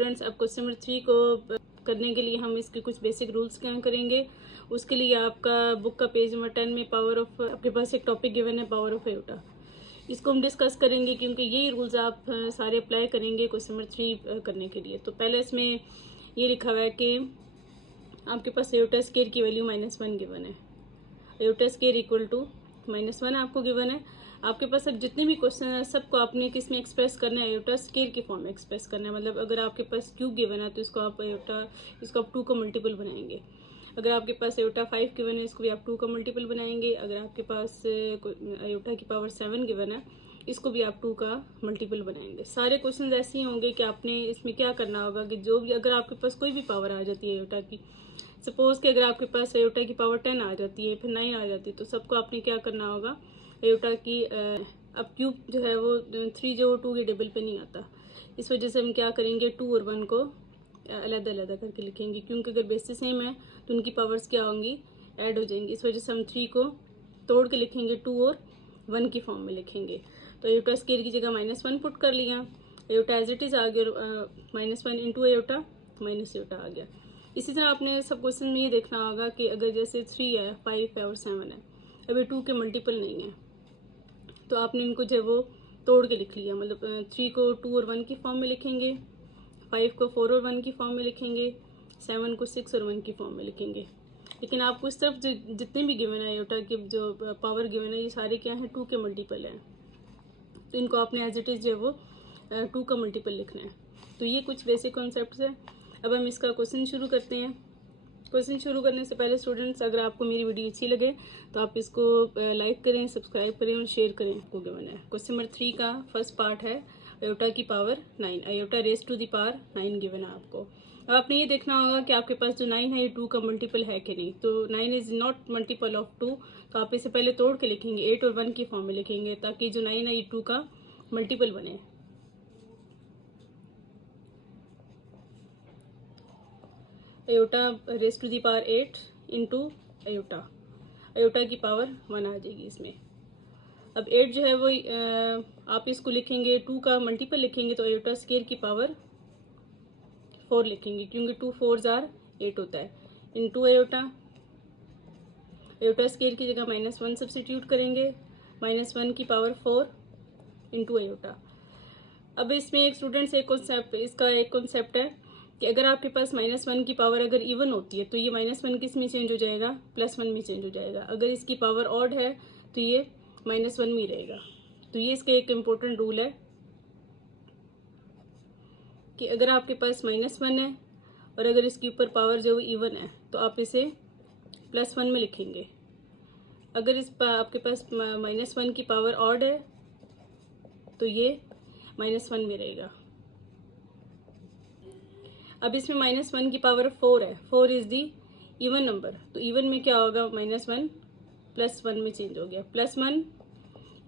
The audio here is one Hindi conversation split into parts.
स्टूडेंट्स, अब क्वेश्चन नंबर 3 को करने के लिए हम इसके कुछ बेसिक रूल्स क्या करेंगे। उसके लिए आपका बुक का पेज नंबर 10 में पावर ऑफ, आपके पास एक टॉपिक गिवन है पावर ऑफ आयोटा। इसको हम डिस्कस करेंगे क्योंकि यही रूल्स आप सारे अप्लाई करेंगे क्वेश्चन नंबर 3 करने के लिए। तो पहले इसमें ये लिखा हुआ है कि आपके पास आयोटा स्क्वायर की वैल्यू -1 गिवन है। आयोटा स्क्वायर इक्वल टू -1 आपको गिवन है। आपके पास अब जितने भी क्वेश्चन है सबको आपने किस में एक्सप्रेस करना है, आयोटा स्क्वायर की फॉर्म में एक्सप्रेस करना है। मतलब अगर आपके पास क्यूब गिवन है तो इसको आप इसको आप 2 का मल्टीपल बनाएंगे। अगर आपके पास आयोटा 5 गिवन है इसको भी आप 2 का मल्टीपल बनाएंगे। अगर आपके पास आयोटा की पावर 7 गिवन है इसको भी आप 2 का मल्टीपल बनाएंगे। सारे क्वेश्चन ऐसे ही होंगे कि आपने इसमें क्या करना होगा कि जो भी, अगर आपके पास कोई भी पावर आ जाती है आयोटा की, सपोज कि अगर आपके पास आयोटा की पावर 10 आ जाती है, फिर 9 आ जाती है, तो सबको आपने क्या करना होगा, आयोटा की अब क्यूब जो है वो 3 जो 2 के टेबल पे नहीं आता। इस वजह से हम क्या करेंगे, 2 और 1 को अलग अलग करके लिखेंगे, क्योंकि अगर बेसिस सेम है तो उनकी पावर्स क्या होंगी, ऐड हो जाएंगी। इस वजह से हम 3 को तोड़ के लिखेंगे, 2 और 1 की फॉर्म में लिखेंगे। तो आयोटा स्क्वायर की जगह -1 पुट कर लिया, आयोटा एज इट इज आ गया, -1 इंटू आयोटा माइनस आयोटा आ गया। इसी तरह आपने सब क्वेश्चन में ये देखना होगा कि अगर जैसे 3 है, 5 है और 7 है, अभी 2 के मल्टीपल नहीं है, तो आपने इनको जो है वो तोड़ के लिख लिया। मतलब 3 को 2 और 1 की फॉर्म में लिखेंगे, 5 को 4 और 1 की फॉर्म में लिखेंगे, 7 को 6 और 1 की फॉर्म में लिखेंगे। लेकिन आपको इस तरफ जो जितने भी गिवन है आयोटा की जो पावर गिवन है, ये सारे क्या हैं, 2 के मल्टीपल हैं। तो इनको आपने एज इट इज़ जो है वो 2 का मल्टीपल लिखना है। तो ये कुछ बेसिक कॉन्सेप्ट्स है। अब हम इसका क्वेश्चन शुरू करते हैं। क्वेश्चन शुरू करने से पहले स्टूडेंट्स, अगर आपको मेरी वीडियो अच्छी लगे तो आप इसको लाइक करें, सब्सक्राइब करें और शेयर करें। आपको गिवन है क्वेश्चन नंबर 3 का फर्स्ट पार्ट है आयोटा की power 9, iota raise to the power 9 given है आपको। अब आपने ये देखना होगा कि आपके पास जो 9 है ये 2 का मल्टीपल है कि नहीं। तो 9 इज नॉट मल्टीपल ऑफ 2, तो आप इसे पहले तोड़ के लिखेंगे, 8 और 1 की फॉर्म में लिखेंगे, ताकि जो 9 है ये 2 का मल्टीपल बने। Iota raise to the power 8 into iota, iota की पावर 1 आ जाएगी इसमें। अब 8 जो है वो आप इसको लिखेंगे, 2 का मल्टीपल लिखेंगे, तो आयोटा स्क्वायर की पावर 4 लिखेंगे, क्योंकि 2 4 जार 8 होता है, इंटू आयोटा, आयोटा स्क्वायर की जगह -1 सब्सिट्यूट करेंगे, -1 की पावर 4 इंटू आयोटा। अब इसमें एक स्टूडेंट्स एक कॉन्सेप्ट, इसका एक कॉन्सेप्ट है कि अगर आपके पास -1 की पावर अगर इवन होती है तो ये -1 किस में चेंज हो जाएगा, +1 में चेंज हो जाएगा। अगर इसकी पावर ऑड है तो ये -1 में ही रहेगा। तो ये इसका एक इम्पोर्टेंट रूल है कि अगर आपके पास -1 है और अगर इसके ऊपर पावर जो इवन है तो आप इसे +1 में लिखेंगे। अगर आपके पास -1 की पावर ऑड है तो ये -1 में रहेगा। अब इसमें -1 की पावर 4 है, 4 इज दी इवन नंबर, तो इवन में क्या होगा, -1 +1 में चेंज हो गया, +1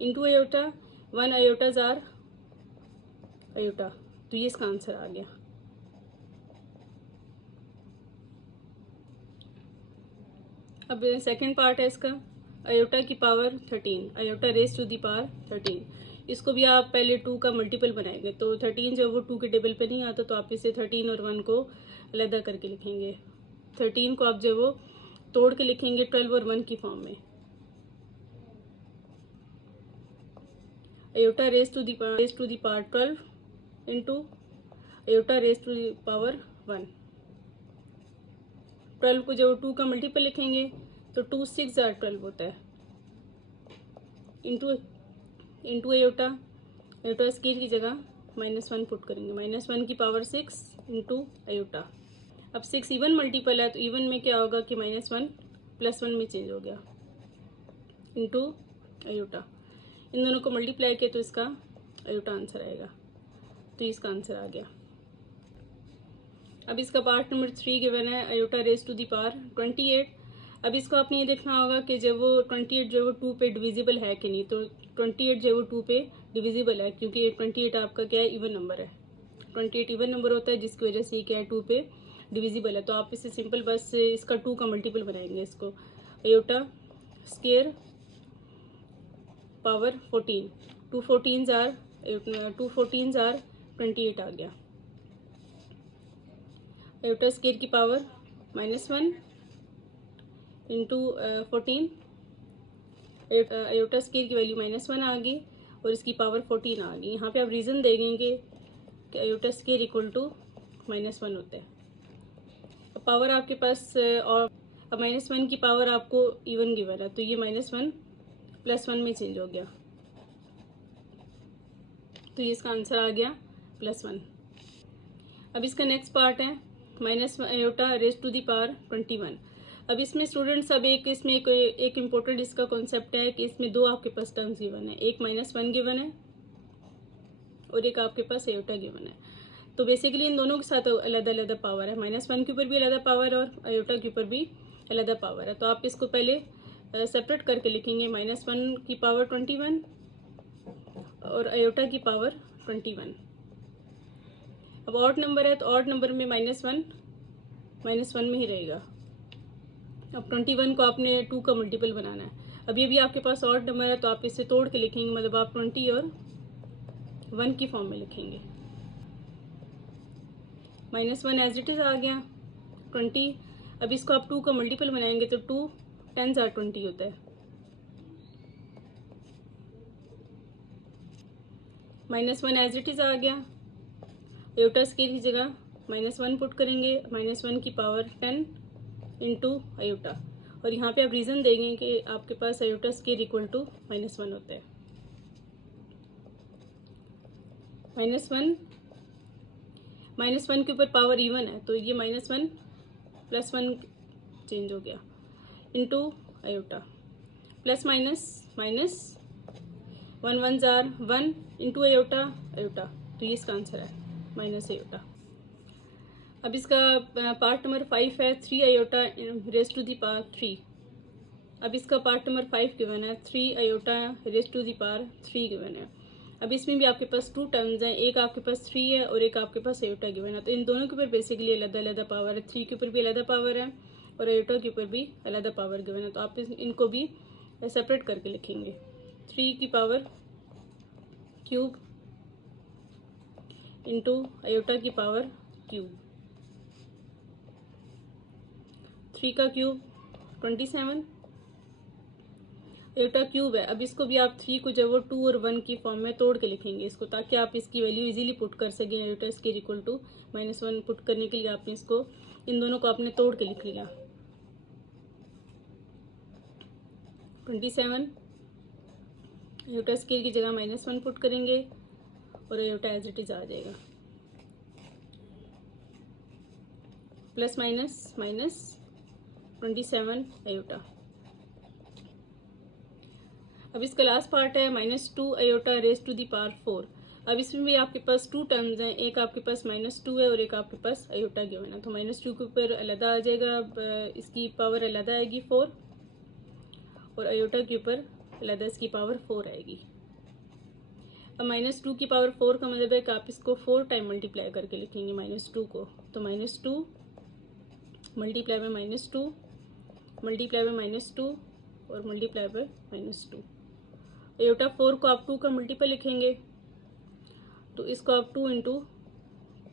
into iota, 1 iota jar iota, तो ये इसका आंसर आ गया। अब सेकंड पार्ट है इसका, आयोटा की power 13, iota raise to the power 13। इसको भी आप पहले 2 का मल्टीपल बनाएंगे, तो 13 जो वो 2 के टेबल पे नहीं आता, तो आप इसे 13 और 1 को अलग करके लिखेंगे। 13 को आप जो वो तोड़ के लिखेंगे 12 और 1 की फॉर्म में। Iota raise to the power 12 into iota raise to the power 1। 12 को जब 2 का मल्टीपल लिखेंगे तो 2 6 जार 12 होता है, इंटू आयोटा, आयोटा स्क्वायर की जगह -1 पुट करेंगे, -1 की पावर 6 इंटू आयोटा। अब 6 इवन मल्टीपल है, तो इवन में क्या होगा कि -1 +1 में चेंज हो गया, इंटू आयोटा। इन दोनों को मल्टीप्लाई किया तो इसका आयोटा आंसर आएगा, तो इसका आंसर आ गया। अब इसका पार्ट नंबर 3 गिवन है, iota raise to the power 28। अब इसको आपने ये देखना होगा कि जब वो 28 जो वो 2 पे डिविजिबल है कि नहीं। तो 28 जो वो 2 पे डिविजिबल है, क्योंकि 28 आपका क्या है, इवन नंबर है। 28 इवन नंबर होता है, जिसकी वजह से क्या है, 2 पे डिविजिबल है। तो आप इसे सिंपल बस इसका 2 का मल्टीपल बनाएंगे इसको, आयोटा स्क्वायर पावर 14, 2 14 जार 28 आ गया। आयोटा स्क्वायर की पावर -1 इंटू 14। आयोटा स्क्वायर की वैल्यू -1 आ गई और इसकी पावर 14 आ गई। यहाँ पे आप रीज़न देंगे कि आयोटा स्क्वायर इक्वल टू -1 होता है। अब पावर आपके पास और अब -1 की पावर आपको इवन गिवन है, तो ये -1 +1 में चेंज हो गया, तो ये इसका आंसर आ गया +1। अब इसका नेक्स्ट पार्ट है -1 iota raise to the power 21। अब इसमें स्टूडेंट्स अब इसमें एक इम्पोर्टेंट इसका कॉन्सेप्ट है कि इसमें दो आपके पास टर्म्स गिवन है, एक -1 गिवन है और एक आपके पास आयोटा गिवन है। तो बेसिकली इन दोनों के साथ अलग अलग पावर है, -1 के ऊपर भी अलग पावर और आयोटा के ऊपर भी अलग पावर है। तो आप इसको पहले सेपरेट करके लिखेंगे, -1 की पावर 21 और आयोटा की पावर 21। अब ऑड नंबर है तो ऑड नंबर में -1 में ही रहेगा। अब 21 को आपने 2 का मल्टीपल बनाना है। अब ये भी आपके पास ऑड नंबर है तो आप इसे तोड़ के लिखेंगे, मतलब आप 20 और 1 की फॉर्म में लिखेंगे। -1 एज इट इज़ आ गया 20। अब इसको आप 2 का मल्टीपल बनाएंगे तो 2 10 × 20 होता है। -1 एज इट इज़ आ गया। आयोटा स्क्वायर की जगह -1 पुट करेंगे, -1 की पावर 10 इंटू आयोटा, और यहाँ पे आप रीज़न देंगे कि आपके पास आयोटा स्क्वायर इक्वल टू -1 होता है। -1 के ऊपर पावर इवन है तो ये -1 +1 चेंज हो गया into iota, plus minus minus 1 1 jar 1 into iota, तो ये इसका आंसर है माइनस आयोटा। अब इसका पार्ट नंबर 5 है 3 iota raise to the power 3। अब इसका पार्ट नंबर 5 गिवन है 3 iota raise to the power 3 given है। अब इसमें भी आपके पास 2 टर्म्स हैं, एक आपके पास 3 है और एक आपके पास आयोटा गिवन है। तो इन दोनों के ऊपर बेसिकली अलग अलग पावर है, 3 के ऊपर भी अलग पावर है और आयोटा के ऊपर भी अलग पावर गिवन है। तो आप इनको भी सेपरेट करके लिखेंगे, 3 की पावर क्यूब इंटू आयोटा की पावर क्यूब, 3 का क्यूब 27 आयोटा क्यूब है। अब इसको भी आप 3 को जब वो 2 और 1 की फॉर्म में तोड़ के लिखेंगे इसको, ताकि आप इसकी वैल्यू इजीली पुट कर सकें। Iota square equal to -1 put करने के लिए आपने इसको इन दोनों को आपने तोड़ के लिख लिया। 27 आयोटा स्क्वायर की जगह -1 पुट करेंगे और आयोटा एज इट इज आ जाएगा, प्लस माइनस माइनस 27 आयोटा। अब इसका लास्ट पार्ट है -2 iota raise to the power 4। अब इसमें भी आपके पास 2 टर्म्स हैं, एक आपके पास -2 है और एक आपके पास आयोटा गिवन है। तो -2 के ऊपर अलग आ जाएगा, इसकी पावर अलग आएगी 4 और आयोटा के ऊपर अलग इसकी पावर 4 आएगी। अब -2 की पावर 4 का मतलब है कि आप इसको 4 टाइम मल्टीप्लाई करके लिखेंगे -2 को। तो -2 मल्टीप्लाई बाय -2 मल्टीप्लाई बाय -2 और मल्टीप्लाई बाय -2। आयोटा 4 को आप 2 का मल्टीपल लिखेंगे तो इसको आप 2 इंटू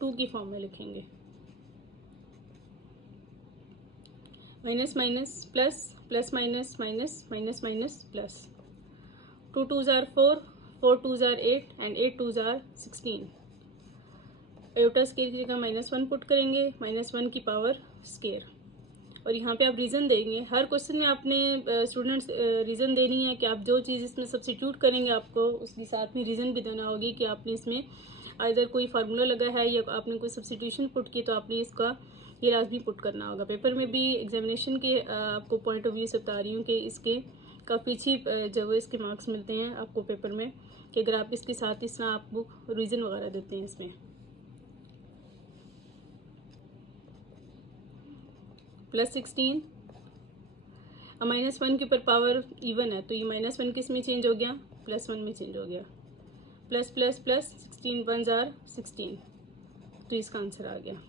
2 की फॉर्म में लिखेंगे, minus minus plus plus minus minus minus minus plus, 2 2 jar 4 4 2 jar 8 and 8 2 jar 16। Iota square की जगह -1 पुट करेंगे, -1 की पावर स्क्वायर, और यहाँ पे आप रीज़न देंगे। हर क्वेश्चन में आपने स्टूडेंट्स रीज़न देनी है कि आप जो चीज़ इसमें सब्स्टिट्यूट करेंगे आपको उसके साथ में रीज़न भी देना होगी कि आपने इसमें अगर कोई फार्मूला लगा है या आपने कोई सब्स्टिट्यूशन पुट की तो आपने इसका ये लाजमी पुट करना होगा। पेपर में भी एग्जामिनेशन के आपको पॉइंट ऑफ व्यू से बता रही हूँ कि इसके काफ़ी अच्छी जब इसके मार्क्स मिलते हैं आपको पेपर में, कि अगर आप इसके साथ इस तरह आपको रीज़न वगैरह देते हैं इसमें। प्लस 16, अब -1 के ऊपर पावर इवन है तो ये -1 किस में चेंज हो गया, +1 में चेंज हो गया, प्लस प्लस प्लस 16 1 जार 16, तो इसका आंसर आ गया।